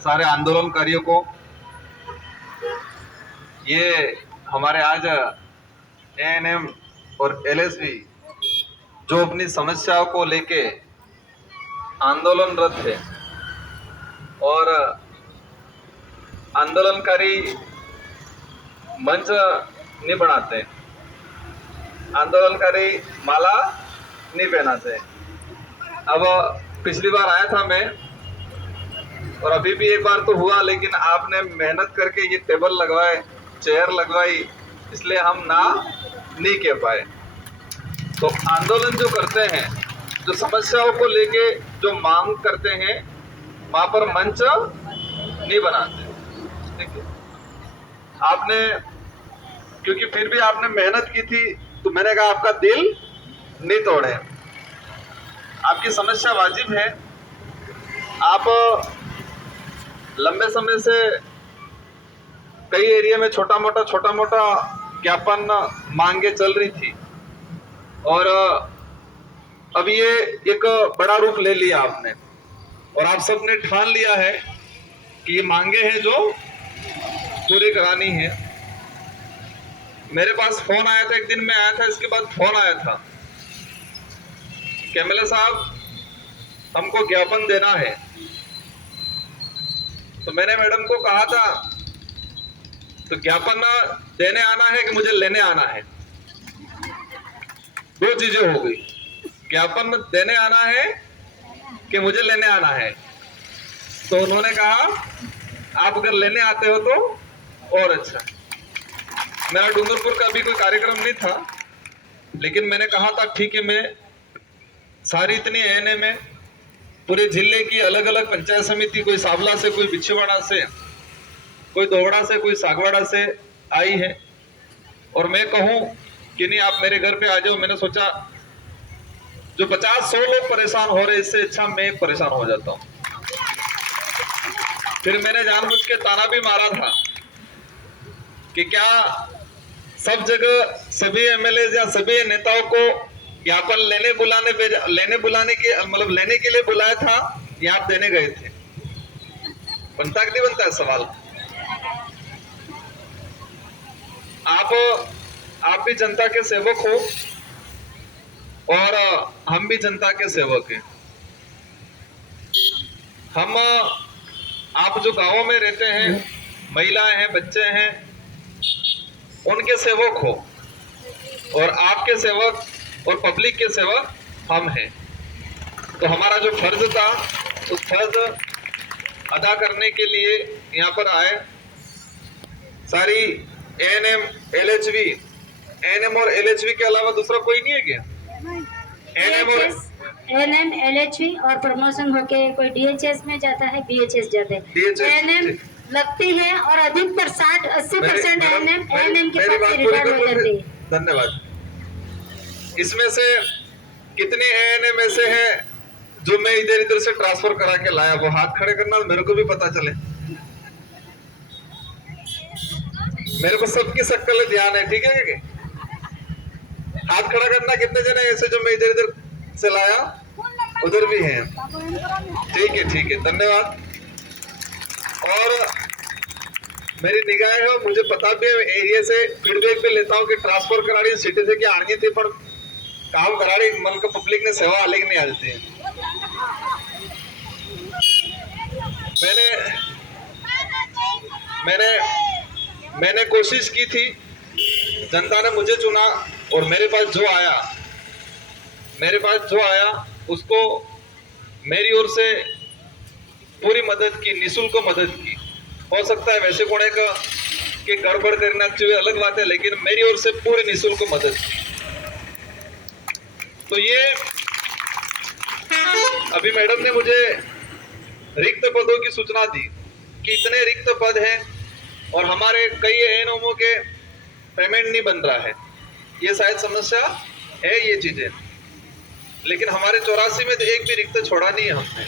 सारे आंदोलनकारियों को, ये हमारे आज एएनएम और एलएसवी जो अपनी समस्याओं को लेके आंदोलनरत थे और आंदोलनकारी मंच नहीं बनाते, आंदोलनकारी माला नहीं पहनाते। अब पिछली बार आया था मैं और अभी भी एक बार तो हुआ, लेकिन आपने मेहनत करके ये टेबल लगवाए, चेयर लगवाई, इसलिए हम ना नहीं कह पाए। तो आंदोलन जो करते हैं, जो समस्याओं को लेके जो मांग करते हैं, वहां पर मंच नहीं बनाते। ठीक है, आपने क्योंकि फिर भी आपने मेहनत की थी, तो मैंने कहा आपका दिल नहीं तोड़े, आपकी समस्या वाजिब है। आप लंबे समय से कई एरिया में छोटा मोटा ज्ञापन मांगे चल रही थी और अब ये एक बड़ा रूप ले लिया आपने और आप सबने ठान लिया है कि ये मांगे हैं जो पूरी करानी है। मेरे पास फोन आया था, एक दिन में आया था, इसके बाद फोन आया था कि एमएलए साहब हमको ज्ञापन देना है। तो मैंने मैडम को कहा था तो ज्ञापन देने आना है कि मुझे लेने आना है, दो चीजें हो गई, ज्ञापन देने आना है कि मुझे लेने आना है। तो उन्होंने कहा आप अगर लेने आते हो तो और अच्छा। मेरा डूंगरपुर का भी कोई कार्यक्रम नहीं था, लेकिन मैंने कहा था ठीक है, मैं सारी इतनी एएनएम में पूरे जिले की अलग अलग पंचायत समिति, कोई सावला से, कोई बिछुवाड़ा से, कोई दोवड़ा से, कोई सागवाड़ा से आई है और मैं कहूं कि नहीं आप मेरे घर पे आ जाओ। मैंने सोचा जो 50-100 लोग परेशान हो रहे, इससे अच्छा मैं एक परेशान हो जाता हूं। फिर मैंने जानबूझ के ताना भी मारा था कि क्या सब जगह सभी एमएलए या सभी नेताओं को ज्ञापन लेने बुलाने के मतलब लेने के लिए बुलाया था या आप देने गए थे? बनता कि नहीं बनता है सवाल? आप भी जनता के सेवक हो और हम भी जनता के सेवक हैं। हम आप जो गांवों में रहते हैं, महिलाएं हैं, बच्चे हैं, उनके सेवक हो और आपके सेवक और पब्लिक के सेवक हम हैं। तो हमारा जो फर्ज था उस फर्ज अदा करने के लिए यहाँ पर आए। सारी एएनएम और एलएचवी के अलावा दूसरा कोई नहीं है क्या? एएनएम एलएचवी और प्रमोशन होके कोई डीएचएस में जाता है, बीएचएस जाते हैं। एएनएम लगती है और अधिकतर 60-80% एएनएम के पास रिटायर्ड हो जाती है। धन्यवाद। इसमें से कितने एएनएम ऐसे हैं जो मैं इधर से ट्रांसफर करा के लाया? वो हाथ खड़े करना, मेरे को भी पता चले। मेरे को सबकी शक्ल ध्यान है, ठीक है? हाथ खड़ा करना, कितने जने ऐसे जो मैं इधर से लाया? उधर भी हैं। ठीक है, धन्यवाद। और मेरी निगाह है, मुझे पता भी है, एरिया से फीडबैक भी लेता हूँ कि ट्रांसफर करानी सिटी से क्या आनी थी, पर काम करानी मन को पब्लिक ने सेवा अलग नहीं आती है। मैंने कोशिश की थी, जनता ने मुझे चुना और मेरे पास जो आया उसको मेरी ओर से पूरी मदद की, निःशुल्क मदद की। हो सकता है वैसे कोने का कि गड़बड़ करना चाहिए, अलग बात है, लेकिन मेरी ओर से पूरी निःशुल्क मदद की। तो ये अभी मैडम ने मुझे रिक्त पदों की सूचना दी कि इतने रिक्त पद हैं और हमारे कई एएनएमओ के पेमेंट नहीं बन रहा है। ये शायद समस्या है ये चीजें, लेकिन हमारे 84 में तो एक भी रिक्त छोड़ा नहीं है हमने।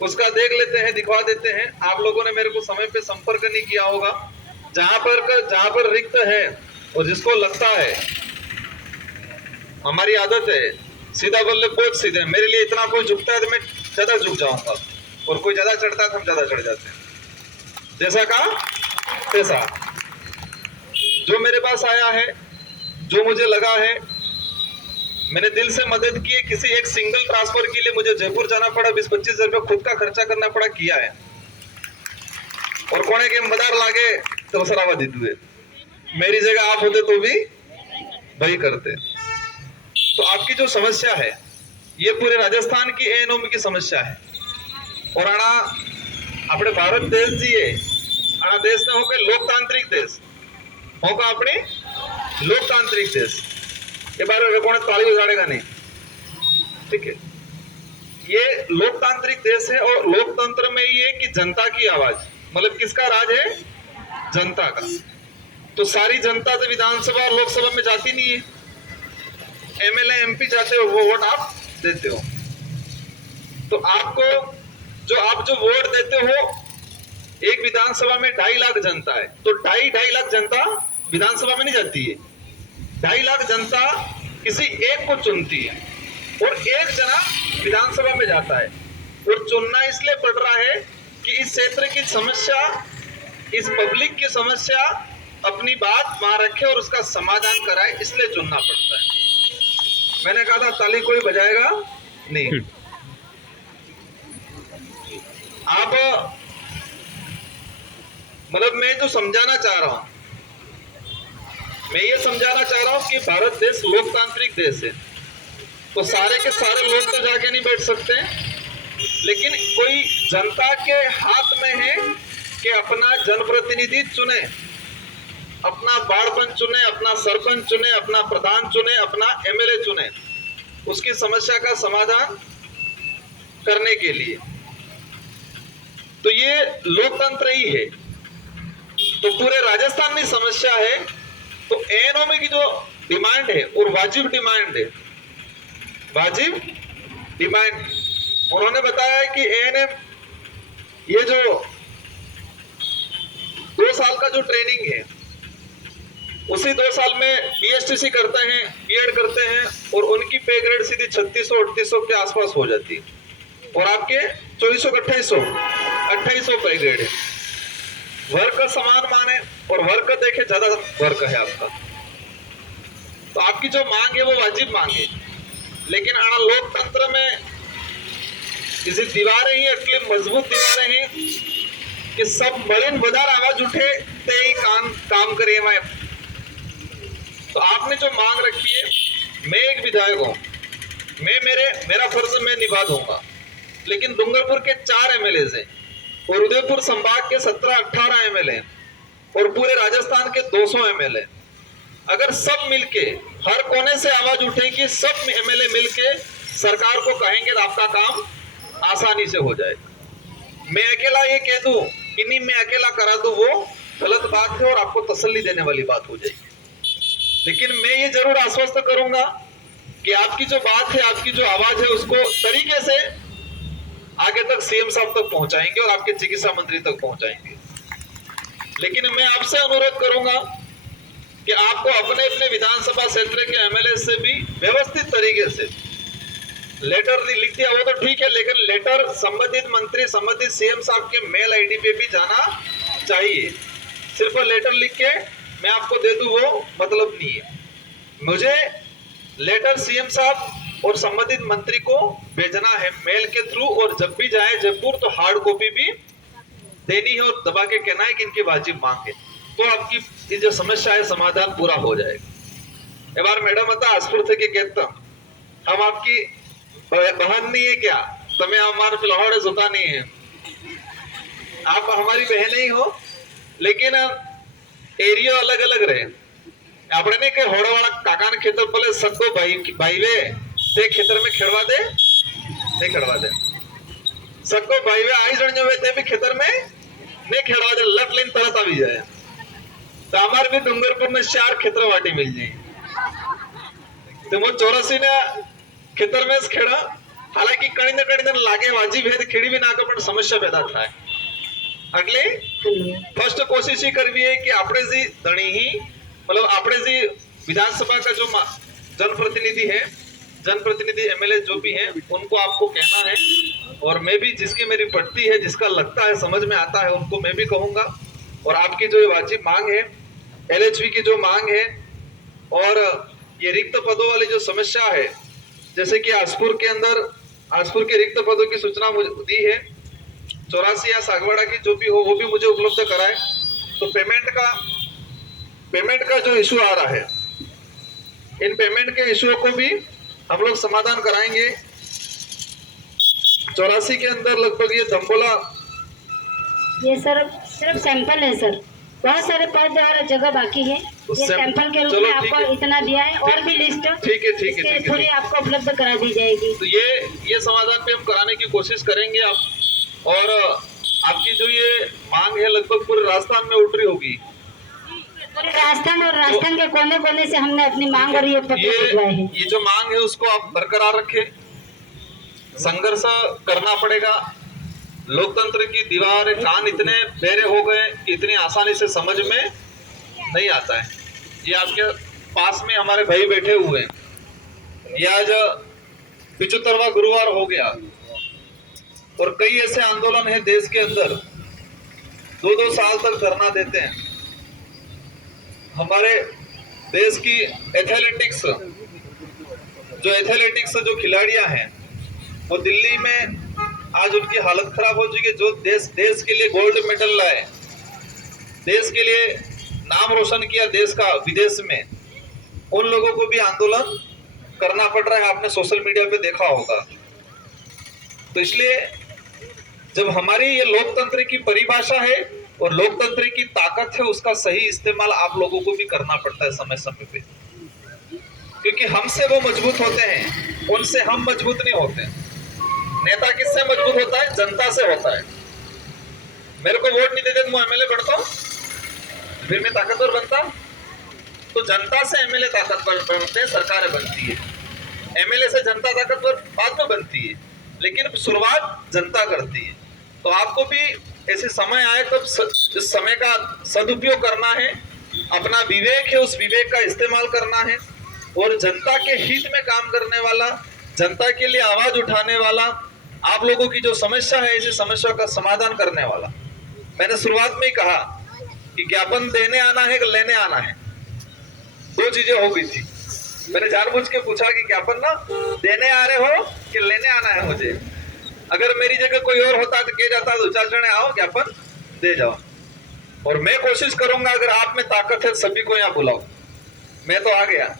उसका देख लेते हैं, दिखवा देते हैं। आप लोगों ने मेरे को समय पे संपर्क नहीं किया होगा। जहां पर रिक्त है और जिसको लगता है, हमारी आदत है सीधा बोल ले, बहुत सीधे। मेरे लिए इतना कोई झुकता है तो मैं ज्यादा झुक जाऊंगा, और कोई ज्यादा चढ़ता है तो हम ज्यादा चढ़ जाते हैं। जैसा कहा तैसा। जो मेरे पास आया है, जो मुझे लगा है, मैंने दिल से मदद की है। किसी एक सिंगल ट्रांसफर के लिए मुझे जयपुर जाना पड़ा, 20-25 हजार रुपये खुद का खर्चा करना पड़ा, किया है। और कोने के मदार लागे तो सरावा दी दुए, मेरी जगह आप होते तो भी वही करते। तो आपकी जो समस्या है ये पूरे राजस्थान की एनोमी की समस्या है। और आना अपने भारत देश जी है, आना देश ने होकर लोकतांत्रिक देश होगा, अपने लोकतांत्रिक देश के बारे में कौन ताली बजाड़ेगा नहीं, ठीक है। ये लोकतांत्रिक देश है, और लोकतंत्र में ये कि जनता की आवाज, मतलब किसका राज है? जनता का। तो सारी जनता तो विधानसभा और लोकसभा में जाती नहीं है, एमएलए एमपी जाते हो, वो वोट आप देते हो। तो आपको जो वोट देते हो, एक विधानसभा में 2.5 लाख जनता है, तो 2.5 लाख जनता विधानसभा में नहीं जाती है। 2.5 लाख जनता किसी एक को चुनती है, और एक जना विधानसभा में जाता है। और चुनना इसलिए पड़ रहा है कि इस क्षेत्र की समस्या, इस पब्लिक की समस्या अपनी बात वहां रखे और उसका समाधान कराए, इसलिए चुनना पड़ता है। मैंने कहा था ताली कोई बजाएगा नहीं। आप मतलब मैं जो समझाना चाह रहा हूं, मैं ये समझाना चाह रहा हूं कि भारत देश लोकतांत्रिक देश है। तो सारे के सारे लोग तो जाके नहीं बैठ सकते, लेकिन कोई जनता के हाथ में है कि अपना जनप्रतिनिधि चुने, अपना बाढ़पन चुने, अपना सरपंच चुने, अपना प्रधान चुने, अपना एमएलए चुने, उसकी समस्या का समाधान करने के लिए। तो ये लोकतंत्र ही है। तो पूरे राजस्थान में समस्या है। तो एएनओ की जो डिमांड है, और वाजिब डिमांड है, वाजिब डिमांड, उन्होंने बताया है कि एएनएम ये जो 2 साल का जो ट्रेनिंग है, उसी 2 साल में बीएसटीसी करते हैं, बीएड करते हैं, और उनकी पे ग्रेड सीधी 3600-3800 के आसपास हो जाती है। और आपके 2400-2800 पे ग्रेड है। वर्क का समान माने और वर्क देखे, ज्यादा वर्क है आपका। तो आपकी जो मांग है वो वाजिब मांग है। लेकिन आना लोकतंत्र में इसी दीवारें ही इतनी मजबूत दीवारें हैं कि सब बड़न बदार आवाज उठे ते ही काम करे। तो आपने जो मांग रखी है, मैं एक विधायक हूं, मेरा फर्ज मैं निभा दूंगा। लेकिन डूंगरपुर के 4 एमएलए हैं, और उदयपुर संभाग के 17-18 एमएलए, और पूरे राजस्थान के 200 एमएलए। अगर सब मिलके हर कोने से आवाज उठेगी, सब एमएलए मिलके सरकार को कहेंगे तो आपका काम आसानी से हो जाएगा। मैं अकेला ये कह दूं कि नहीं, मैं अकेला करा दूं, वो गलत बात है और आपको तसल्ली देने वाली बात हो जाएगी। लेकिन मैं ये जरूर आश्वस्त करूंगा कि आपकी जो बात है, आपकी जो आवाज है, उसको तरीके से आगे तक सीएम साहब तक पहुंचाएंगे और आपके चिकित्सा मंत्री तक पहुंचाएंगे। लेकिन मैं आपसे अनुरोध करूंगा कि आपको अपने अपने विधानसभा क्षेत्र के एमएलए से भी व्यवस्थित तरीके से लेटर लिख दिया, वो तो ठीक है, लेकिन लेटर संबंधित मंत्री, संबंधित सीएम साहब के मेल आईडी पे भी जाना चाहिए। सिर्फ लेटर लिख के मैं आपको दे दूं, वो मतलब नहीं है। मुझे लेटर सीएम साहब और संबंधित मंत्री को भेजना है मेल के थ्रू, और जब भी जाए जयपुर तो हार्ड कॉपी भी देनी है और दबा के कहना है कि इनकी वाजिब मांग है। तो आपकी ये जो समस्या है समाधान पूरा हो जाएगा। एक बार मैडम बता स्फूर्ति के कहता, हम आपकी बहन नहीं है क्या? तुम्हें हमारे फिलहाल जुता नहीं है, आप हमारी बहन ही हो, लेकिन एरिया अलग अलग रहे। આપણે ને કે હોડવાળા કાકાને ખેતર પલે સગો ભાઈવે તે ખેતર में ખેડવા દે, नहीं ખેડવા દે। સગો ભાઈવે आई जण जवे ते भी खेतर में नहीं खेड़वा दे, लट लेन तरत આવી जाए। तो हमारे भी डूंगरपुर में 4 खेतर वाटी मिल जाए। तो वो 84 ने खेतर में खेड़ा, हालांकि कड़ी न कड़ी दिन लागे वाजिब है, खेड़ी भी ना पण समस्या पैदा थाय। એટલે फर्स्ट कोशिश ही करवी है कि આપણે जी धणी ही, मतलब આપણે जी विधानसभा का जो जनप्रतिनिधि है, जनप्रतिनिधि एमएलए जो भी है, उनको आपको कहना है और मैं भी जिसकी मेरी पड़ती है, जिसका लगता है, समझ में आता है, उनको मैं भी कहूंगा। और आपकी जो वाजिब मांग है, LHV की जो मांग है, और ये रिक्त पदों वाली जो समस्या है, जैसे कि आसपुर के अंदर आसपुर के रिक्त पदों की सूचना मुझे दी है, 84 या सागवाड़ा की जो भी हो वो भी मुझे उपलब्ध कराए। तो पेमेंट का जो इशू आ रहा है, इन पेमेंट के इशू को भी हम लोग समाधान कराएंगे। 84 के अंदर लगभग ये दम्बोला, ये सर सिर्फ सैंपल है सर, बहुत सारे पद और जगह बाकी है। तो ये सैंपल के रूप चलो में ठीक आपको है। इतना दिया है, और भी लिस्ट ठीक है, ठीक है, ठीक है। पूरी आपको उपलब्ध करा दी जाएगी। तो ये समाधान पे हम कराने की कोशिश करेंगे आप। और आपकी जो ये मांग है लगभग पूरे राजस्थान में उठ रही होगी। पूरे राजस्थान और राजस्थान के कोने कोने से हमने अपनी मांग और ये पत्र भिजवाए हैं। ये जो मांग है उसको आप बरकरार रखें। संघर्ष करना पड़ेगा। लोकतंत्र की दीवार कान इतने बहरे हो गए कि इतनी आसानी से समझ में नहीं आता है। ये आपके पास में हमारे भाई बैठे हुए हैं। ये आज 75वां गुरुवार हो गया और कई ऐसे आंदोलन है देश के अंदर 2-2 साल तक धरना देते हैं। हमारे देश की एथलेटिक्स जो खिलाड़ियां हैं वो दिल्ली में आज उनकी हालत खराब हो चुकी है। जो देश के लिए गोल्ड मेडल लाए, देश के लिए नाम रोशन किया देश का विदेश में, उन लोगों को भी आंदोलन करना पड़ रहा है। आपने सोशल मीडिया पे देखा होगा। तो इसलिए जब हमारी ये लोकतंत्र की परिभाषा है और लोकतंत्र की ताकत है, उसका सही इस्तेमाल आप लोगों को भी करना पड़ता है समय समय पे, क्योंकि हमसे वो मजबूत होते हैं, उनसे हम मजबूत नहीं होते। नेता किससे मजबूत होता है? जनता से होता है। मेरे को वोट नहीं देते तो मैं MLA बनता हूँ, फिर मैं ताकतवर बनता। तो जनता से MLA ताकतवर बनते हैं, सरकारें बनती है। MLA से जनता ताकतवर बाद में बनती है, लेकिन शुरुआत जनता करती है। तो आपको भी ऐसे समय आए तब इस समय का सदुपयोग करना है। अपना विवेक है, उस विवेक का इस्तेमाल करना है और जनता के हित में काम करने वाला, जनता के लिए आवाज उठाने वाला, आप लोगों की जो समस्या है ऐसी समस्या का समाधान करने वाला। मैंने शुरुआत में ही कहा कि ज्ञापन देने आना है कि लेने आना है, 2 चीजें हो गई थी। मैंने जानबूझ के पूछा कि ज्ञापन ना देने आ रहे हो कि लेने आना है मुझे। अगर मेरी जगह कोई और होता तो कह जाता 2-4 जने आओ ज्ञापन दे जाओ। और मैं कोशिश करूंगा अगर आप में ताकत है सभी को यहाँ बुलाओ। मैं तो आ गया,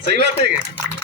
सही बात है क्या?